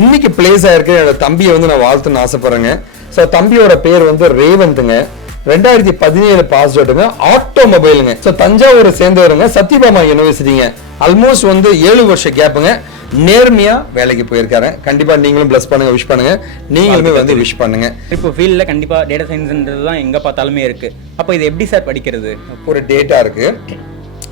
இன்னைக்கு பிளேஸ் ஆயிருக்க என்னோட தம்பியை வந்து நான் வாழ்த்துன்னு ஆசைப்படுறேங்க. ஸோ தம்பியோட பேர் வந்து ரேவந்த்ங்க. 2017 பாஸ் அவுட்டுங்க. ஆட்டோமொபைலுங்க. ஸோ தஞ்சாவூரை சேர்ந்தவருங்க. சத்யபாமா யூனிவர்சிட்டிங்க. ஆல்மோஸ்ட் வந்து 7 வருஷ கேப்புங்க. நேர்மையா வேலைக்கு போயிருக்காரு. கண்டிப்பா நீங்களும் பிளஸ் பண்ணுங்க, விஷ் பண்ணுங்க. நீங்களுமே வந்து விஷ் பண்ணுங்க. இப்போ ஃபீல்ட்ல கண்டிப்பா டேட்டா சயின்ஸ்ன்றது தான் எங்க பார்த்தாலுமே இருக்கு. அப்போ இது எப்படி சார் படிக்கிறது? ஒரு டேட்டா இருக்கு,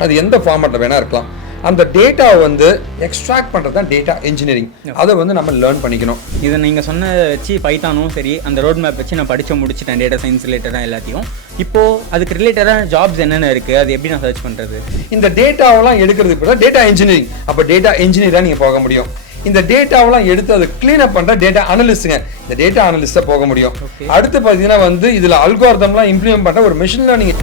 அது எந்த ஃபார்மேட்ல வேணா இருக்கலாம். அந்த டேட்டாவை வந்து எக்ஸ்ட்ராக்ட் பண்ணுறது தான் டேட்டா இன்ஜினியரிங். அதை வந்து நம்ம லேர்ன் பண்ணிக்கணும். இதை நீங்கள் சொன்ன வச்சு பைத்தானும் சரி, அந்த ரோட் மேப் வச்சு நான் படித்து முடிச்சிட்டேன் டேட்டா சயின்ஸ் ரிலேட்டடாக எல்லாத்தையும். இப்போது அதுக்கு ரிலேட்டடான ஜாப்ஸ் என்னென்ன இருக்குது, அது எப்படி நான் சர்ச் பண்ணுறது? இந்த டேட்டாவெல்லாம் எடுக்கிறது இப்போ தான் டேட்டா இன்ஜினியரிங். அப்போ டேட்டா இன்ஜினியராக நீங்கள் போக முடியும். இந்த டேட்டாவெல்லாம் எடுத்து அதை கிளீன் அப் பண்ணுற டேட்டா அனலிஸ்ட்டுங்க. இந்த டேட்டா அனலிஸ்ட்டாக போக முடியும். அடுத்து பார்த்தீங்கன்னா வந்து இதில் அல்காரிதம்லாம் இம்ப்ளிமெண்ட் பண்ணுற ஒரு மெஷின் லேர்னிங்.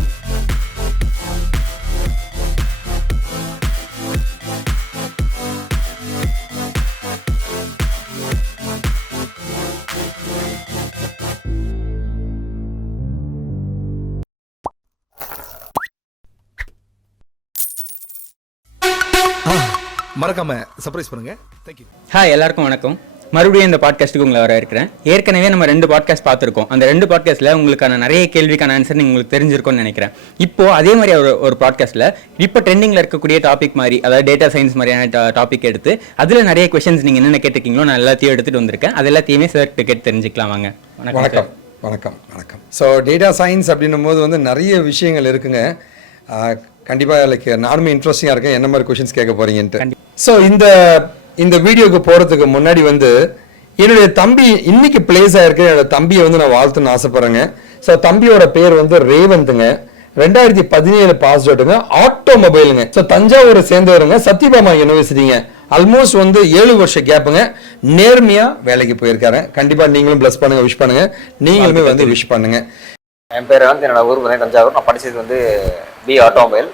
மறக்காம சர்ப்ரைஸ் பண்ணுங்க. தேங்க்யூ. ஹாய், எல்லாருக்கும் வணக்கம். மறுபடியும் இந்த பாட்காஸ்ட்டுக்கு உங்களை வர இருக்கிறேன். ஏற்கனவே நம்ம 2 பாட்காஸ்ட் பார்த்துருக்கோம். அந்த 2 பாட்காஸ்ட்டில் உங்களுக்கான நிறைய கேள்விக்கான ஆன்சர் உங்களுக்கு தெரிஞ்சிருக்கும்னு நினைக்கிறேன். இப்போது அதே மாதிரி ஒரு பாட்காஸ்ட்டில் இப்போ ட்ரெண்டிங்கில் இருக்கக்கூடிய டாபிக் மாதிரி, அதாவது டேட்டா சயின்ஸ் மாதிரியான டாபிக் எடுத்து அதில் நிறைய கொஷின்ஸ் நீங்கள் என்னென்ன கேட்டிருக்கீங்களோ நான் எல்லாத்தையும் எடுத்துகிட்டு வந்திருக்கேன். அது எல்லாத்தையுமே சார் கேட்டு தெரிஞ்சுக்கலாம் வாங்க. வணக்கம் வணக்கம் வணக்கம். ஸோ டேட்டா சயின்ஸ் அப்படின்னும் போது வந்து நிறைய விஷயங்கள் இருக்குங்க. கண்டிப்பாக லைக் நானுமே இன்ட்ரெஸ்டிங்காக இருக்கேன் என்ன மாதிரி கொஷின்ஸ் கேட்க போகிறீங்கன்ட்டு. ஸோ இந்த வீடியோக்கு போகிறதுக்கு முன்னாடி வந்து என்னுடைய தம்பி இன்னைக்கு பிளேஸ் ஆயிருக்க என்னோட தம்பியை வந்து நான் வாழ்த்துன்னு ஆசைப்படுறேங்க. ஸோ தம்பியோட பேர் வந்து ரேவந்த்ங்க. 2017 பாஸ் அவுட்டுங்க. ஆட்டோமொபைலுங்க. ஸோ தஞ்சாவூரை சேர்ந்தவருங்க. சத்யபாமா யூனிவர்சிட்டிங்க. ஆல்மோஸ்ட் வந்து 7 வருஷ கேப்புங்க. நேர்மையா வேலைக்கு போயிருக்காரு. கண்டிப்பா நீங்களும் பிளஸ் பண்ணுங்க, விஷ் பண்ணுங்க. நீங்களுமே வந்து விஷ் பண்ணுங்க. என் பேர் வந்து என்னோட ஊர் வந்து தஞ்சாவூர். நான் படித்தது வந்து B automobile.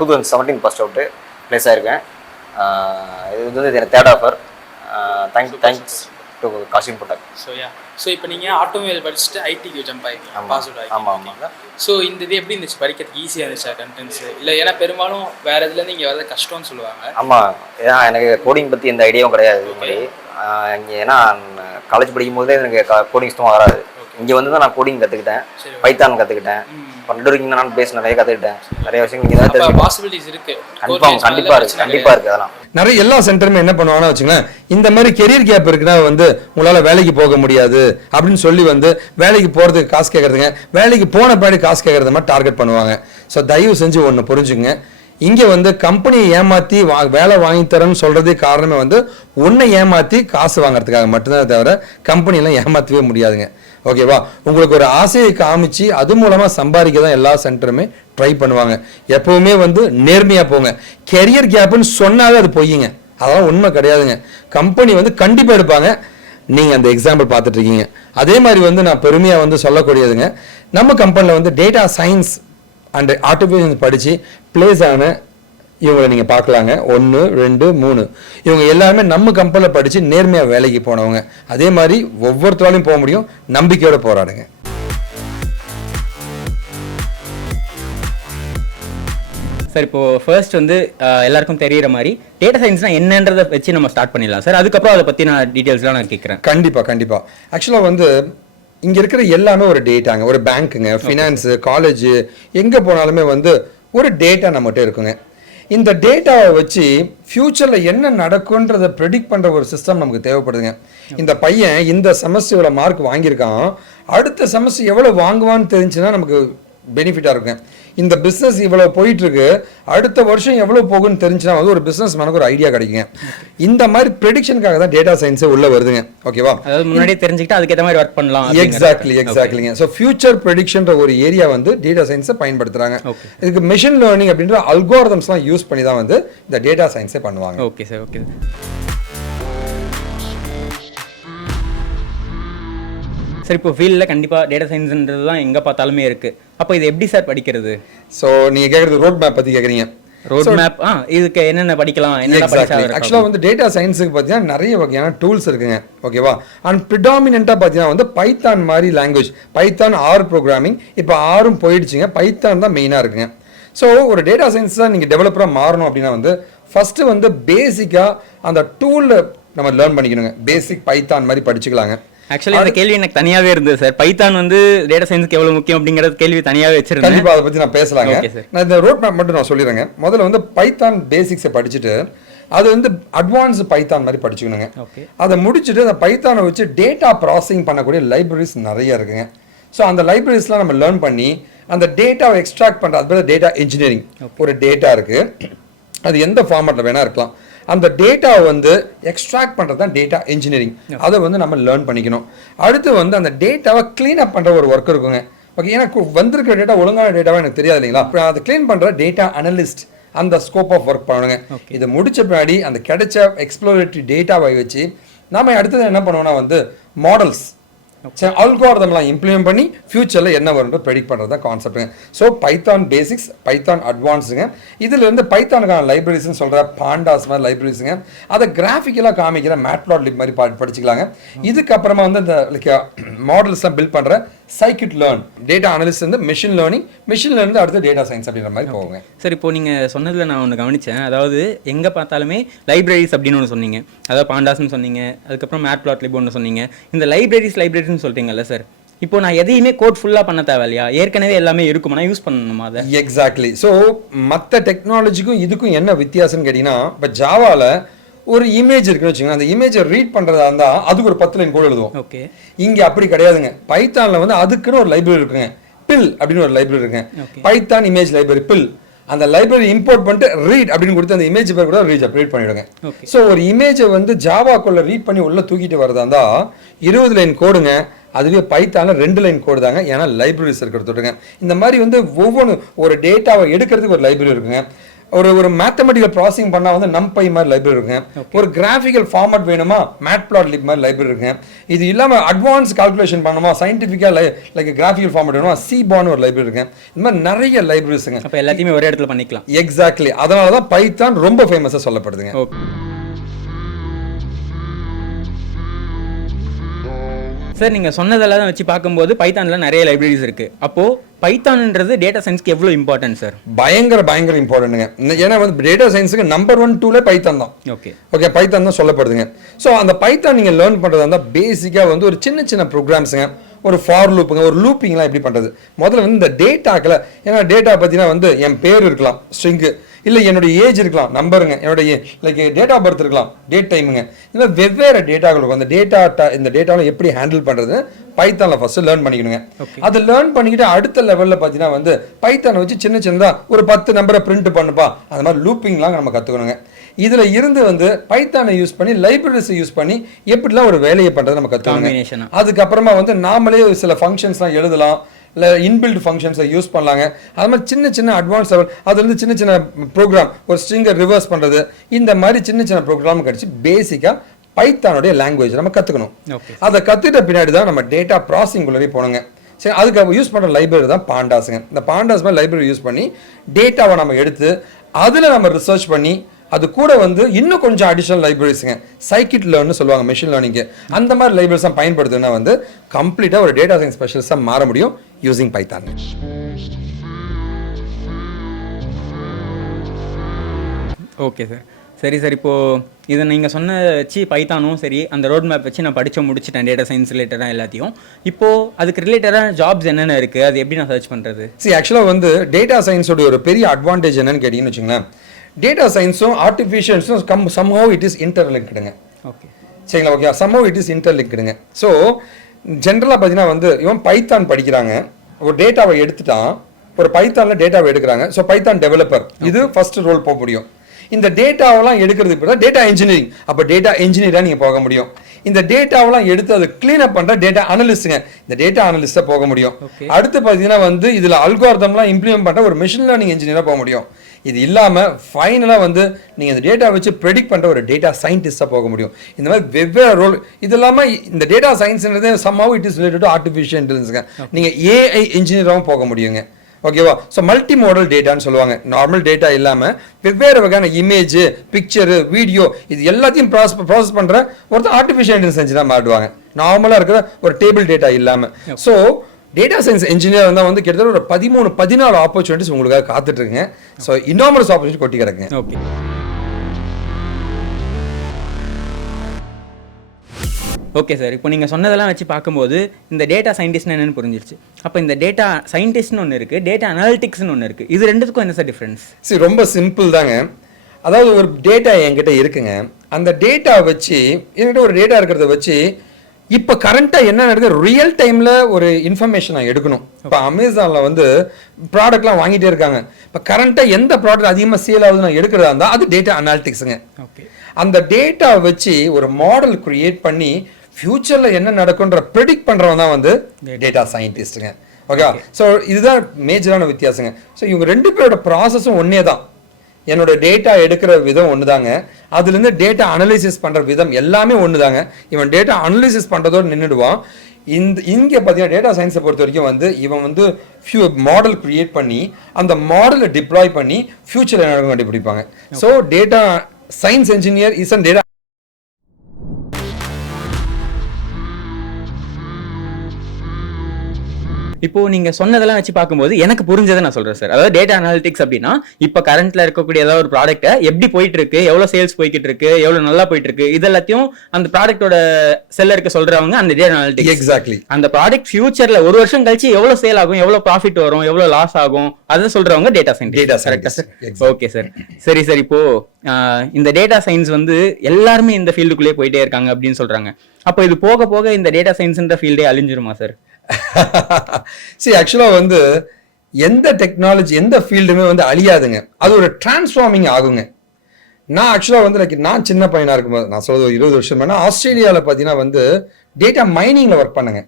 2017 first out place ஆயிருக்கேன். இது வந்து எனக்கு தேர்ட் ஆஃபர். தேங்க்ஸ் டு காஷிv.info. ஸோ இப்போ நீங்கள் ஆட்டோமொபைல் படிச்சுட்டு ஐடிக்கு ஜம்ப் ஆகிருக்கீங்க, பாஸ் அவுட் ஆமாம் ஆகிருக்கீங்க. ஸோ இந்த இது எப்படி இருந்துச்சு படிக்கிறதுக்கு? ஈஸியாக இருந்துச்சா கண்டென்ட்ஸ்? இல்லை ஏன்னா பெரும்பாலும் வேறு இதுலேருந்து இங்கே வரது கஷ்டம்னு சொல்லுவாங்க. ஆமாம், ஏன்னா எனக்கு கோடிங் பற்றி எந்த ஐடியாவும் கிடையாது. இங்கே ஏன்னா காலேஜ் படிக்கும்போதே எனக்கு கோடிங் சுத்தமாக வராது. இங்கே வந்து தான் நான் கோடிங் கற்றுக்கிட்டேன், பைத்தான் கற்றுக்கிட்டேன், நெட்வொர்க்கிங் நான் பேச நிறைய கற்றுக்கிட்டேன். நிறைய விஷயங்கள் இங்கே தான் தெரியும். பாசிபிலிட்டிஸ் இருக்குது, கண்டிப்பாக இருக்குது. அதெல்லாம் நிறைய எல்லா சென்டருமே என்ன பண்ணுவாங்கன்னா வச்சுங்களேன், இந்த மாதிரி கெரியர் கேப் இருக்குன்னா வந்து உங்களால் வேலைக்கு போக முடியாது அப்படின்னு சொல்லி வந்து வேலைக்கு போகிறதுக்கு காசு கேட்குறதுங்க, வேலைக்கு போன பின்னாடி காசு கேட்குறத மாதிரி டார்கெட் பண்ணுவாங்க. ஸோ தயவு செஞ்சு ஒன்று புரிஞ்சுங்க, இங்கே வந்து கம்பெனியை ஏமாற்றி வேலை வாங்கி தரேன்னு சொல்கிறதே காரணமே வந்து உன்னை ஏமாற்றி காசு வாங்குறதுக்காக மட்டும்தான், தவிர கம்பெனியெல்லாம் ஏமாற்றவே முடியாதுங்க. ஓகேவா? உங்களுக்கு ஒரு ஆசையை காமிச்சு அது மூலமாக சம்பாதிக்க தான் எல்லா சென்டருமே ட்ரை பண்ணுவாங்க. எப்பவுமே வந்து நேர்மையாக போங்க. கெரியர் கேப்புன்னு சொன்னாலே அது பொய்யுங்க, அதெல்லாம் உண்மை கிடையாதுங்க. கம்பெனி வந்து கண்டிப்பாக எடுப்பாங்க. நீங்கள் அந்த எக்ஸாம்பிள் பார்த்துட்டு இருக்கீங்க. அதே மாதிரி வந்து நான் பெருமையாக வந்து சொல்லக்கூடியதுங்க, நம்ம கம்பெனியில் வந்து டேட்டா சயின்ஸ் அண்ட் ஆர்டிஃபிஷியல் படித்து பிளேஸ் ஆன இவங்களை நீங்கள் பார்க்கலாங்க. 1 2 3 இவங்க எல்லாருமே நம்ம கம்பெனியில் படித்து நேர்மையாக வேலைக்கு போனவங்க. அதே மாதிரி ஒவ்வொருத்தராலையும் போக முடியும். நம்பிக்கையோடு போராடுங்க. சார் இப்போ ஃபர்ஸ்ட் வந்து எல்லாருக்கும் தெரிகிற மாதிரி டேட்டா சயின்ஸ்னால் என்னன்றதை வச்சு நம்ம ஸ்டார்ட் பண்ணிடலாம் சார். அதுக்கப்புறம் அதை பற்றி நான் டீட்டெயில்ஸ்லாம் நான் கேட்குறேன். கண்டிப்பாக. ஆக்சுவலாக வந்து இங்கே இருக்கிற எல்லாமே ஒரு டேட்டாங்க. ஒரு பேங்க்குங்க, ஃபினான்ஸு, காலேஜு, எங்கே போனாலுமே வந்து ஒரு டேட்டா நம்மகிட்ட இருக்குங்க. இந்த டேட்டாவை வச்சு ஃப்யூச்சரில் என்ன நடக்குன்றதை ப்ரெடிக்ட் பண்ணுற ஒரு சிஸ்டம் நமக்கு தேவைப்படுதுங்க. இந்த பையன் இந்த செமஸ்டர் இவ்வளோ மார்க் வாங்கியிருக்கான், அடுத்த செமஸ்டர் எவ்வளோ வாங்குவான்னு தெரிஞ்சுன்னா நமக்கு பெனிஃபிட்டாக இருக்குங்க. இந்த பிஸ்னஸ் இவ்வளோ போயிட்டுருக்கு, அடுத்த வருஷம் எவ்வளோ போகுன்னு தெரிஞ்சுன்னா வந்து ஒரு பிஸ்னஸ் மேனுக்கு ஒரு ஐடியா கிடைக்குங்க. இந்த மாதிரி ப்ரெடிக்ஷனுக்காக தான் டேட்டா சயின்ஸே உள்ளே வருதுங்க. ஓகேவா? அதாவது முன்னாடியே தெரிஞ்சுக்கிட்டு அதுக்கேற்ற மாதிரி ஒர்க் பண்ணலாம். எக்ஸாக்ட்லிங்க. ஸோ ஃபியூச்சர் ப்ரெடிக்ஷன்ற ஒரு ஏரியா வந்து டேட்டா சயின்ஸை பயன்படுத்துகிறாங்க. இதுக்கு மெஷின் லேர்னிங் அப்படின்ற அல்காரிதம்ஸ்லாம் யூஸ் பண்ணி தான் வந்து இந்த டேட்டா சயின்ஸே பண்ணுவாங்க. Okay sir. சார் இப்போ ஃபீல்டில் கண்டிப்பாக டேட்டா சயின்ஸ்ன்றது தான் எங்கே பார்த்தாலுமே இருக்குது. அப்போ இது எப்படி சார் படிக்கிறது? ஸோ நீங்கள் கேட்குறது ரோட் மேப் பற்றி கேட்குறீங்க. ரோட் மேப் இதுக்கு என்னென்ன படிக்கலாம், என்னென்ன படிக்கலாம்? ஆக்சுவலாக வந்து டேட்டா சயின்ஸுக்கு பார்த்தீங்கன்னா நிறைய வகையான டூல்ஸ் இருக்குங்க. ஓகேவா? அண்ட் ப்ரிடாமினெண்ட்டாக பார்த்தீங்கன்னா வந்து பைத்தான் மாதிரி லாங்குவேஜ், பைத்தான் ஆர் ப்ரோக்ராமிங், இப்போ ஆரும் போயிடுச்சுங்க, பைத்தான் தான் மெயினாக இருக்குங்க. ஸோ ஒரு டேட்டா சயின்ஸ் தான் நீங்கள் டெவலப்பராக மாறணும் அப்படின்னா வந்து ஃபஸ்ட்டு வந்து பேசிக்காக அந்த டூலில் நம்ம லேர்ன் பண்ணிக்கணுங்க. பேசிக் பைத்தான் மாதிரி படிச்சுக்கலாங்க. ஆக்சுவலி இந்த கேள்வி எனக்கு தனியாவே இருந்தது சார். பைத்தான் வந்து டேட்டா சயின்ஸ்க்கு எவ்வளவு முக்கியம் அப்படிங்கறது கேள்வி தனியாவே வச்சிருந்தேன். கண்டிப்பா அதை பத்தி நான் பேசலாங்க. நான் இந்த ரோட் மேப் மட்டும் நான் சொல்லிடுறேங்க. முதல்ல வந்து பைத்தான் பேசிக்ஸை படிச்சுட்டு அது வந்து அட்வான்ஸ் பைத்தான் மாதிரி படிச்சுக்கணுங்க. அதை முடிச்சுட்டு அந்த பைத்தானை வச்சு டேட்டா ப்ராசஸிங் பண்ணக்கூடிய லைப்ரரிஸ் நிறைய இருக்குங்க. ஸோ அந்த லைப்ரரிஸ்லாம் நம்ம லேர்ன் பண்ணி அந்த டேட்டாவை எக்ஸ்ட்ராக்ட் பண்ணுறது, அது பேர் டேட்டா இன்ஜினியரிங். ஒரு டேட்டா இருக்கு, அது எந்த ஃபார்மேட்டில் வேணா இருக்கலாம். அந்த டேட்டாவை வந்து எக்ஸ்ட்ராக்ட் பண்ணுறது தான் டேட்டா இன்ஜினியரிங். அதை வந்து நம்ம லேர்ன் பண்ணிக்கணும். அடுத்து வந்து அந்த டேட்டாவை க்ளீன் அப் பண்ணுற ஒரு ஒர்க் இருக்குங்க. ஓகே, எனக்கு வந்திருக்கிற டேட்டா ஒழுங்கான டேட்டாவை எனக்கு தெரியாது இல்லைங்களா, அப்புறம் அதை க்ளீன் பண்ணுற டேட்டா அனலிஸ்ட் அந்த ஸ்கோப் ஆஃப் ஒர்க் பண்ணுங்க. இதை முடிச்ச பின்னாடி அந்த கிடைச்ச எக்ஸ்ப்ளோரேட்டரி டேட்டாவை வச்சு நாம அடுத்தது என்ன பண்ணுவோம்னா வந்து மாடல்ஸ், அல்காரிதம்லாம் இம்ப்ளிமெண்ட் பண்ணி ஃபியூச்சரில் என்ன வரும்னு ப்ரெடிக்ட் பண்ணுறது தான் கான்செப்ட்டுங்க. ஸோ பைத்தான் பேசிக்ஸ், பைத்தான் அட்வான்ஸுங்க. இதில் இருந்து பைத்தானுக்கான லைப்ரரிஸ்ன்னு சொல்கிற பாண்டாஸ் மாதிரி லைப்ரரிஸுங்க. அதை கிராஃபிக்கலாக காமிக்கிற மேட்ப்ளாட்லிப் மாதிரி படிச்சுக்கலாங்க. இதுக்கப்புறமா வந்து இந்த மாடல்ஸ்லாம் பில்ட் பண்ணுற சைக்கிட் லேர்ன், டேட்டா அனலிஸ்ட் வந்து மிஷின் லேர்னிங், மிஷின் லேர்னிங் அடுத்து டேட்டா சயின்ஸ் அப்படின்ற மாதிரி போகுங்க. சார் இப்போ நீங்கள் சொன்னதில் நான் ஒன்று கவனித்தேன். அதாவது எங்கே பார்த்தாலுமே லைப்ரரிஸ் அப்படின்னு ஒன்று சொன்னீங்க, அதாவது பாண்டாஸ்ன்னு சொன்னீங்க, அதுக்கப்புறம் மேட்ப்ளாட்லிப் ஒன்று சொன்னீங்க. இந்த லைப்ரரிஸ்ன்னு சொல்கிறீங்கல்ல சார், இப்போ நான் எதையுமே கோட் ஃபுல்லாக பண்ண தேவையில்லையா? ஏற்கனவே எல்லாமே இருக்குமா, நான் யூஸ் பண்ணணுமா அதை? எக்ஸாக்ட்லி. ஸோ மற்ற டெக்னாலஜிக்கும் இதுக்கும் என்ன வித்தியாசம்னு கேட்டிங்கன்னா, இப்போ ஜாவாவில் ஒரு இமேஜ் இருக்குன்னு வச்சுக்கோங்க, அந்த இமேஜை ரீட் பண்ணுறதா இருந்தால் அதுக்கு ஒரு 10 லைன் கோட் எழுதுவோம். ஓகே, இங்கே அப்படி கிடையாதுங்க. பைத்தானில் வந்து அதுக்குன்னு ஒரு லைப்ரரி இருக்குங்க, பில் அப்படின்னு ஒரு லைப்ரரி இருக்குங்க, பைத்தான் இமேஜ் லைப்ரரி பில். அந்த லைப்ரரி இம்போர்ட் பண்ணிட்டு ரீட் அப்படின்னு கொடுத்து அந்த இமேஜ் பேர் கூட ரீட் பண்ணிவிடுங்க. ஸோ ஒரு இமேஜை வந்து ஜாவாக்குள்ள ரீட் பண்ணி உள்ள தூக்கிட்டு வரதா இருந்தால் 20 லைன் கோடுங்க. அதுவே பைத்தானில் 2 லைன் கோடு தாங்க, ஏன்னா லைப்ரரிஸ் இருக்கிறதுங்க. இந்த மாதிரி வந்து ஒவ்வொன்று ஒரு டேட்டாவை எடுக்கிறதுக்கு ஒரு லைப்ரரி இருக்குங்க. ஒரு மேத்தமெட்டிக்கல் ப்ராசஸிங் பண்ணா வந்து நம்பை மாதிரி லைப்ரரி இருக்குங்க. ஒரு கிராஃபிக்கல் ஃபார்மட் வேணுமா மேட்ப்ளாட்லிப் மாதிரி லைப்ரரி இருக்குங்க. இது இல்லாமல் அட்வான்ஸ் கால்குலேஷன் பண்ணணுமா சயின்டிஃபிக்கா லைக் கிராஃபிக்கல் ஃபார்மட் வேணுமா சிபான் ஒரு லைப்ரரி இருக்குங்க. இந்த மாதிரி நிறைய லைப்ரரிஸுங்க. அப்போ எல்லாத்தையுமே ஒரே இடத்துல பண்ணிக்கலாம். எக்ஸாக்ட்லி, அதனால தான் பைத்தான் ரொம்ப ஃபேமஸாக சொல்லப்படுதுங்க. சார் நீங்கள் சொன்னதெல்லாம் வச்சு பார்க்கும்போது பைத்தானில் நிறைய லைப்ரரிஸ் இருக்குது. அப்போது பைத்தான்ன்றது டேட்டா சயின்ஸ்க்கு எவ்வளோ இம்பார்ட்டன்ட் சார்? பயங்கர இம்பார்ட்டன்ட்டுங்க. ஏன்னா வந்து டேட்டா சயின்ஸுக்கு நம்பர் 1 2 பைத்தான் தான். ஓகே, பைத்தான் தான் சொல்லப்படுதுங்க. ஸோ அந்த பைத்தான் நீங்கள் லேர்ன் பண்ணுறதா இருந்தால் பேசிக்காக வந்து ஒரு சின்ன ப்ரோக்ராம்ஸுங்க, ஒரு ஃபார் லூப்புங்க, ஒரு லூப்பிங்லாம் எப்படி பண்ணுறது. முதல்ல வந்து இந்த டேட்டாக்களை, ஏன்னா டேட்டா பார்த்தீங்கன்னா வந்து என் பேர் இருக்கலாம் ஸ்ட்ரிங்கு, இல்லை என்னுடைய ஏஜ் இருக்கலாம் நம்பருங்க, என்னுடைய லைக் டேட் ஆஃப் பர்த் இருக்கலாம் டேட் டைமுங்க. இந்த வெவ்வேறு டேட்டாக்கள் இருக்கும். அந்த இந்த டேட்டாவில் எப்படி ஹேண்டில் பண்ணுறது பைத்தானில் ஃபர்ஸ்ட் லேர்ன் பண்ணிக்கணுங்க. அதை லேர்ன் பண்ணிக்கிட்டு அடுத்த லெவலில் பார்த்தீங்கன்னா வந்து பைத்தானை வச்சு சின்னதாக ஒரு 10 நம்பரை பிரிண்ட் பண்ணுப்பா, அந்த மாதிரி லூப்பிங்லாம் நம்ம கற்றுக்கணுங்க. இதில் இருந்து வந்து பைத்தானை யூஸ் பண்ணி லைப்ரரிஸை யூஸ் பண்ணி எப்படிலாம் ஒரு வேலையை பண்ணுறது நம்ம கற்றுக்கணுங்க. அதுக்கப்புறமா வந்து நாமளே சில ஃபங்க்ஷன்ஸ்லாம் எழுதலாம், இல்லை இன்பில்ட் ஃபங்க்ஷன்ஸை யூஸ் பண்ணலாங்க. அது மாதிரி சின்ன அட்வான்ஸ் லெவல், அது வந்து சின்ன ப்ரோக்ராம், ஒரு ஸ்ட்ரிங்கை ரிவர்ஸ் பண்ணுறது, இந்த மாதிரி சின்ன ப்ரோக்ராம் கிடச்சி பேசிக்காக பைத்தானுடைய லாங்குவேஜ் நம்ம கற்றுக்கணும். அதை கற்றுட்ட பின்னாடி தான் நம்ம டேட்டா ப்ராசஸிங் உள்ளே போனோங்க. சரி, அதுக்கு யூஸ் பண்ணுற லைப்ரரி தான் பாண்டாஸுங்க. இந்த பாண்டாஸ் மாதிரி லைப்ரரி யூஸ் பண்ணி டேட்டாவை நம்ம எடுத்து அதில் நம்ம ரிசர்ச் பண்ணி அது கூட வந்து இன்னும் கொஞ்சம் அடிஷனல் லைப்ரரிஸுங்க, சைக்கிட் லேர்ன்னு சொல்லுவாங்க மிஷின் லேர்னிங்கு. அந்த மாதிரி லைப்ரரிஸ் பயன்படுத்துனா வந்து கம்ப்ளீட்டாக ஒரு டேட்டா சயின்ஸ் ஸ்பெஷலிஸ்டாக மாற முடியும் யூசிங் பைத்தான். ஓகே சார், சரி சார். இப்போது இதை நீங்கள் சொன்ன வச்சு பைத்தானும் சரி, அந்த ரோட் மேப் வச்சு நான் படித்து முடிச்சுட்டேன் டேட்டா சயின்ஸ் ரிலேட்டடாக எல்லாத்தையும். இப்போது அதுக்கு ரிலேட்டடான ஜாப்ஸ் என்னென்ன இருக்குது, அது எப்படி நான் சர்ச் பண்ணுறது? ஆக்சுவலாக வந்து டேட்டா சயின்ஸோட ஒரு பெரிய அட்வான்டேஜ் என்னன்னு கேட்டிங்கன்னு வச்சுங்களேன், டேட்டா சயின்ஸும் ஆர்டிஃபிஷியல்ஸும் சம்ஹவ் இட் இஸ் இன்டர்லிங்க்டுங்க. ஓகே, சரிங்களா? ஓகே, சம்ஹவ் இட் இஸ் இன்டர்லிங்க்டுங்க. ஸோ ஜென்ரலாக பார்த்தீங்கன்னா வந்து இவன் பைத்தான் படிக்கிறாங்க, ஒரு டேட்டாவை எடுத்துட்டான், ஒரு பைத்தானில் டேட்டாவை எடுக்கிறாங்க. ஸோ பைத்தான் டெவலப்பர் இது ஃபர்ஸ்ட் ரோல் போக முடியும். இந்த டேட்டாவெல்லாம் எடுக்கிறதுக்கு இப்போ டேட்டா இன்ஜினியரிங், அப்போ டேட்டா இன்ஜினியராக நீங்கள் போக முடியும். இந்த டேட்டாவெல்லாம் எடுத்து அதை கிளீன் அப் பண்ணுற டேட்டா அனலிஸ்ட்டுங்க, இந்த டேட்டா அனலிஸ்ட்டாக போக முடியும். அடுத்து பார்த்தீங்கன்னா வந்து இதில் அல்காரிதம்லாம் இம்ப்ளிமெண்ட் பண்ணுற ஒரு மிஷின் லேர்னிங் இன்ஜினியராக போக முடியும். இது இல்லாமல் ஃபைனலாக வந்து நீங்கள் இந்த டேட்டா வச்சு ப்ரெடிக்ட் பண்ணுற ஒரு டேட்டா சயின்டிஸ்டாக போக முடியும். இந்த மாதிரி வெவ்வேறு ரோல். இது இல்லாமல் இந்த டேட்டா சயின்ஸ்ன்றது somehow it is related to artificial இன்டெலிஜென்ஸுங்க. நீங்கள் ஏஐ இன்ஜினியராகவும் போக முடியுங்க. ஓகேவா? ஸோ மல்டி மாடல் டேட்டான்னு சொல்லுவாங்க. நார்மல் டேட்டா இல்லாமல் வெவ்வேறு வகையான இமேஜ், பிக்சரு, வீடியோ இது எல்லாத்தையும் ப்ராசஸ் பண்ணுற ஒருத்தர் ஆர்டிஃபிஷியல் இன்டெலிஜென்ஸாக மாட்டுவாங்க, நார்மலாக இருக்கிற ஒரு டேபிள் டேட்டா இல்லாமல். ஸோ டேட்டா சயின்ஸ் இன்ஜினியர் வந்தால் வந்து கிட்டத்தட்ட ஒரு 13-14 ஆப்பர்ச்சுனிட்டிஸ் உங்களுக்காக காத்துட்ருக்குங்க. ஸோ இன்னாமரஸ் ஆப்பர்ச்சுனிட்டி கொட்டி கிடக்குங்க. ஓகே. ஓகே சார், இப்போ நீங்கள் சொன்னதெல்லாம் வச்சு பார்க்கும்போது இந்த டேட்டா சயின்டிஸ்ட்னு என்னென்னு புரிஞ்சிருச்சு. அப்போ இந்த டேட்டா சயின்டிஸ்ட்னு ஒன்று இருக்குது, டேட்டா அனாலிட்டிக்ஸ்னு ஒன்று இருக்குது. இது ரெண்டுத்துக்கும் என்ன சார் டிஃப்ரென்ஸ்? சரி, ரொம்ப சிம்பிள் தாங்க. அதாவது ஒரு டேட்டா என்கிட்ட இருக்குங்க. அந்த டேட்டா வச்சு என்கிட்ட ஒரு டேட்டா இருக்கிறத வச்சு இப்போ கரண்ட்டாக என்ன நடக்குது ரியல் டைமில் ஒரு இன்ஃபர்மேஷன் நான் எடுக்கணும். இப்போ அமேசானில் வந்து ப்ராடக்ட்லாம் வாங்கிட்டே இருக்காங்க. இப்போ கரண்ட்டாக எந்த ப்ராடக்ட் அதிகமாக சேல் ஆகுது நான் எடுக்கிறதா இருந்தால் அது டேட்டா அனாலிட்டிக்ஸுங்க. ஓகே, அந்த டேட்டா வச்சு ஒரு மாடல் கிரியேட் பண்ணி ஃபியூச்சரில் என்ன நடக்குன்ற ப்ரெடிக்ட் பண்ணுறவன் தான் வந்து டேட்டா சயின்டிஸ்ட்டுங்க. ஓகே, ஸோ இதுதான் மேஜரான வித்தியாசங்க. ஸோ இவங்க ரெண்டு பேரோட ப்ராசஸும் ஒன்றே தான். என்னோட டேட்டா எடுக்கிற விதம் ஒன்று தாங்க, அதுலேருந்து டேட்டா அனலைசிஸ் பண்ணுற விதம் எல்லாமே ஒன்று தாங்க. இவன் டேட்டா அனலைசிஸ் பண்ணுறதோடு நின்றுடுவான். இங்கே பார்த்தீங்கன்னா டேட்டா சயின்ஸை பொறுத்த வரைக்கும் வந்து இவன் வந்து மாடல் கிரியேட் பண்ணி அந்த மாடலை டிப்ளாய் பண்ணி ஃபியூச்சரில் என்ன கண்டுபிடிப்பாங்க. So data science engineer is and data. இப்போ நீங்க சொன்னதெல்லாம் வச்சு பார்க்கும்போது எனக்கு புரிஞ்சதை நான் சொல்றேன் சார். அதாவது டேட்டா அனாலிட்டிக்ஸ் அப்படின்னா இப்போ கரண்ட்ல இருக்கக்கூடிய ஏதாவது ஒரு ப்ராடக்ட்டை எப்படி போயிட்டு இருக்கு, எவ்வளவு சேல்ஸ் போய்கிட்டு இருக்கு, எவ்வளவு நல்லா போயிட்டு இருக்கு, இதெல்லாத்தையும் அந்த ப்ராடக்ட்டோட செல்லருக்கு சொல்றவங்க அந்த டேட்டா அனாலிட்டிக்ஸ். எக்ஸாக்ட்லி. அந்த ப்ராடக்ட் ஃபியூச்சர்ல ஒரு வருஷம் கழிச்சு எவ்வளவு சேல் ஆகும், எவ்வளவு ப்ராஃபிட் வரும், எவ்வளவு லாஸ் ஆகும், அதை சொல்றவங்க டேட்டா சயின்ஸ். கரெக்டா சார்? ஓகே சார், சரி சார். இப்போ இந்த டேட்டா சயின்ஸ் வந்து எல்லாருமே இந்த ஃபீல்டுக்குள்ளே போயிட்டே இருக்காங்க அப்படின்னு சொல்றாங்க. அப்போ இது போக போக இந்த டேட்டா சயின்ஸ்ன்ற ஃபீல்டே அழிஞ்சிருமா சார்? சரி, ஆக்சுவலாக வந்து எந்த டெக்னாலஜி எந்த ஃபீல்டுமே வந்து அழியாதுங்க, அது ஒரு டிரான்ஸ்ஃபார்மிங் ஆகுங்க. நான் ஆக்சுவலாக வந்து நான் சின்ன பையனாக இருக்கும்போது, நான் சொல்றது 20 வருஷம் வேணா, ஆஸ்திரேலியாவில் பார்த்தீங்கன்னா வந்து டேட்டா மைனிங்கில் ஒர்க் பண்ணுங்க.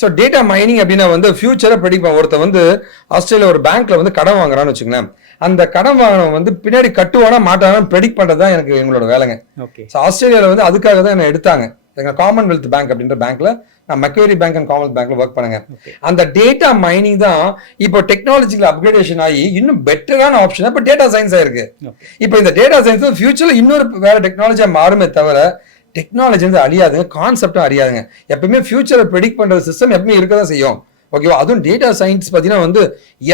ஸோ டேட்டா மைனிங் அப்படின்னா வந்து ஃபியூச்சரை ப்ரெடிக்ட் ஒருத்தர் வந்து ஆஸ்திரேலியா ஒரு பேங்க்ல வந்து கடன் வாங்குறான்னு வச்சுக்கோங்களேன். அந்த கடன் வாங்கினவன் வந்து பின்னாடி கட்டுவானா மாட்டானான்னு ப்ரெடிக்ட் பண்ணுறது தான் எனக்கு எங்களோட வேலைங்க. ஸோ ஆஸ்திரேலியாவில் வந்து அதுக்காக தான் என்ன எடுத்தாங்க. எங்கள் காமன்வெல்த் பேங்க் அப்படின்ற பேங்க்ல நான் மெக்வேரி பேங்க் அண்ட் காமன்வெல்த் பேங்க்ல ஒர்க் பண்ணுங்க. அந்த டேட்டா மைனிங் தான் இப்போ டெக்னாலஜிக்கல் அப்கிரேடேஷன் ஆகி இன்னும் பெட்டரான ஆப்ஷன் இப்போ டேட்டா சயின்ஸ் ஆயிருக்கு. இப்போ இந்த டேட்டா சயின்ஸ் ஃபியூச்சர்ல இன்னொரு வேற டெக்னாலஜியா மாறுமே தவிர டெக்னாலஜி வந்து அழியாதுங்க, கான்செப்டும் அழியாதுங்க. எப்பவுமே ஃபியூச்சரை ப்ரெடிக்ட் பண்ற சிஸ்டம் எப்பவுமே இருக்க தான் செய்யும். ஓகேவா? அதுவும் டேட்டா சயின்ஸ் பார்த்தீங்கன்னா வந்து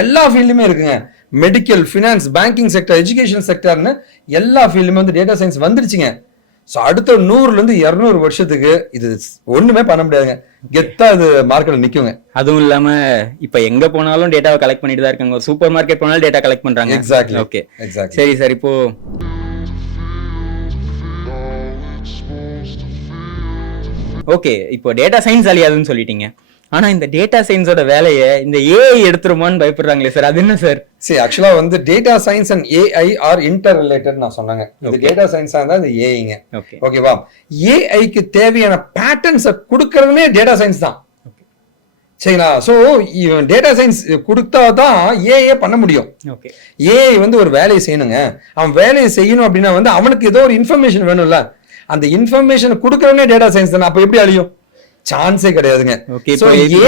எல்லா ஃபீல்டுமே இருக்குங்க. Medical, finance, banking sector, education செக்டர்னு எல்லா ஃபீல்டுமே வந்து டேட்டா சயின்ஸ் வந்துருச்சுங்க. ஸோ அடுத்த 100லேருந்து 200 வருஷத்துக்கு இது ஒண்ணுமே பண்ண முடியாதுங்க, கெத்தா இது மார்க்கெட்ல நிக்குங்க. அதுவும் இல்லாம இப்ப எங்க போனாலும் டேட்டாவை கலெக்ட் பண்ணிட்டு தான் இருக்காங்க. ஒரு சூப்பர் மார்க்கெட் போனாலும் டேட்டா கலெக்ட் பண்றாங்க. எக்ஸாக்ட்லி. ஓகே, சரி சார். இப்போ ஓகே, இப்போ டேட்டா சயின்ஸ் அழியாதுன்னு சொல்லிட்டீங்க. ஆனா இந்த டேட்டா சயின்ஸோட வேலையை இந்த ஏஐ எடுத்துருமான்னு பயப்படுறாங்களே சார், அது என்ன சார்? சரி, ஆக்சுவலா வந்து data science and AI are interrelated நான் சொன்னாங்க. இது டேட்டா சயின்ஸா இருந்தா இது ஏஐங்க. ஓகேவா? ஏஐக்கு தேவையான பேட்டர்ன்ஸை கொடுக்கறதுமே டேட்டா சயின்ஸ் தான். சரிங்களா? ஸோ டேட்டா சயின்ஸ் கொடுத்தா தான் ஏஐ பண்ண முடியும். ஏஐ வந்து ஒரு வேலையை செய்யணுங்க. அவன் வேலையை செய்யணும் அப்படின்னா வந்து அவனுக்கு ஏதோ ஒரு இன்ஃபர்மேஷன் வேணும்ல. அந்த இன்ஃபர்மேஷன் கொடுக்கறவனே டேட்டா சயின்ஸ் தானே. அப்ப எப்படி அழியும்? சான்ஸே கிடையாதுங்க.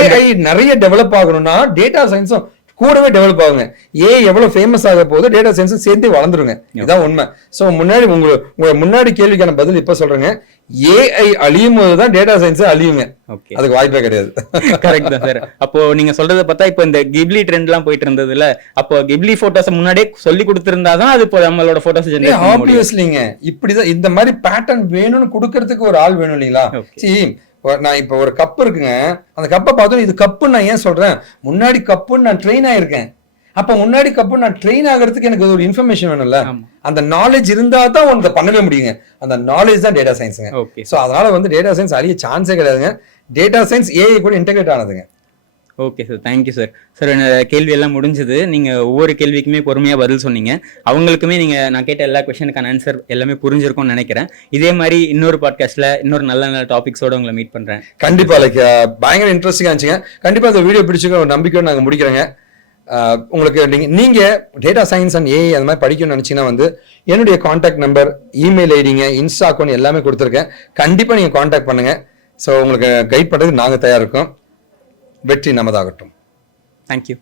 ஏஐ நிறைய டெவலப் ஆகணும்னா டேட்டா சயின்ஸும் கூடவே டெவலப் ஆகுங்க. ஏஐ எவ்வளவு ஃபேமஸ் ஆக போது டேட்டா சயின்ஸும் சேர்த்து வளர்ந்துருங்க. இதான் உண்மை. ஸோ முன்னாடி உங்க முன்னாடி கேள்விக்கான பதில் இப்ப சொல்றேங்க. ஏஐ அழியும் போதுதான் டேட்டா சயின்ஸ் அழியுங்க. அதுக்கு வாய்ப்பே கிடையாது. கரெக்ட் தான் சார். அப்போ நீங்க சொல்றதை பார்த்தா இப்போ இந்த கிப்லி ட்ரெண்ட் எல்லாம் போயிட்டு இருந்ததுல, அப்போ கிப்லி போட்டோஸ் முன்னாடியே சொல்லி கொடுத்திருந்தாதான் அது இப்போ நம்மளோட போட்டோஸ் ஜெனரேட் பண்ண முடியும். ஆப்வியஸ்லிங்க. இப்படிதான் இந்த மாதிரி பேட்டர்ன் வேணும்னு கொடுக்கறதுக்கு ஒரு ஆள் வேணும் இல்லீங்களா? சரி, நான் இப்ப ஒரு கப் இருக்குங்க. அந்த கப்பை பார்த்தோம், இது கப்புன்னு நான் ஏன் சொல்றேன்? முன்னாடி கப்புன்னு நான் ட்ரெயின் ஆயிருக்கேன். அப்ப முன்னாடி கப்பு நான் ட்ரெயின் ஆகிறதுக்கு எனக்கு ஒரு இன்ஃபர்மேஷன் வேணும்ல. அந்த நாலேஜ் இருந்தா தான் உனக்கு பண்ணவே முடியுங்க. அந்த நாலேஜ் தான் டேட்டா சயின்ஸுங்க. ஸோ அதனால வந்து டேட்டா சயின்ஸ் அழிய சான்ஸே கிடையாதுங்க. டேட்டா சயின்ஸ் ஏஐ கூட இன்டெகிரேட் ஆனதுங்க. Okay sir, thank you sir. Sir என்னோட கேள்வி எல்லாம் முடிஞ்சது. நீங்கள் ஒவ்வொரு கேள்விக்குமே பொறுமையாக பதில் சொன்னீங்க. அவங்களுக்குமே நான் கேட்ட எல்லா கொஸ்டினுக்கான ஆன்சர் எல்லாமே புரிஞ்சிருக்கும்னு நினைக்கிறேன். இதே மாதிரி இன்னொரு பாட்காஸ்ட்டில் இன்னொரு நல்ல நல்ல டாபிக்ஸோட உங்களை மீட் பண்ணுறேன். கண்டிப்பாக பயங்கர இன்ட்ரெஸ்டிங்காக இருந்துச்சுங்க. கண்டிப்பாக அந்த வீடியோ பிடிச்சிக்க ஒரு நம்பிக்கையோடு நாங்கள் முடிக்கிறேங்க. உங்களுக்கு நீங்கள் டேட்டா சயின்ஸ் அண்ட் ஏஐ அந்த மாதிரி படிக்கணும்னு நினச்சிங்கன்னா வந்து என்னுடைய காண்டாக்ட் நம்பர், இமெயில் ஐடிங்க, இன்ஸ்டா அக்கௌண்ட் எல்லாமே கொடுத்துருக்கேன். கண்டிப்பாக நீங்கள் காண்டாக்ட் பண்ணுங்கள். ஸோ உங்களுக்கு கைட் பண்ணுறதுக்கு நாங்கள் தயார் இருக்கோம். வெற்றி நமதாகட்டும். தேங்க்யூ.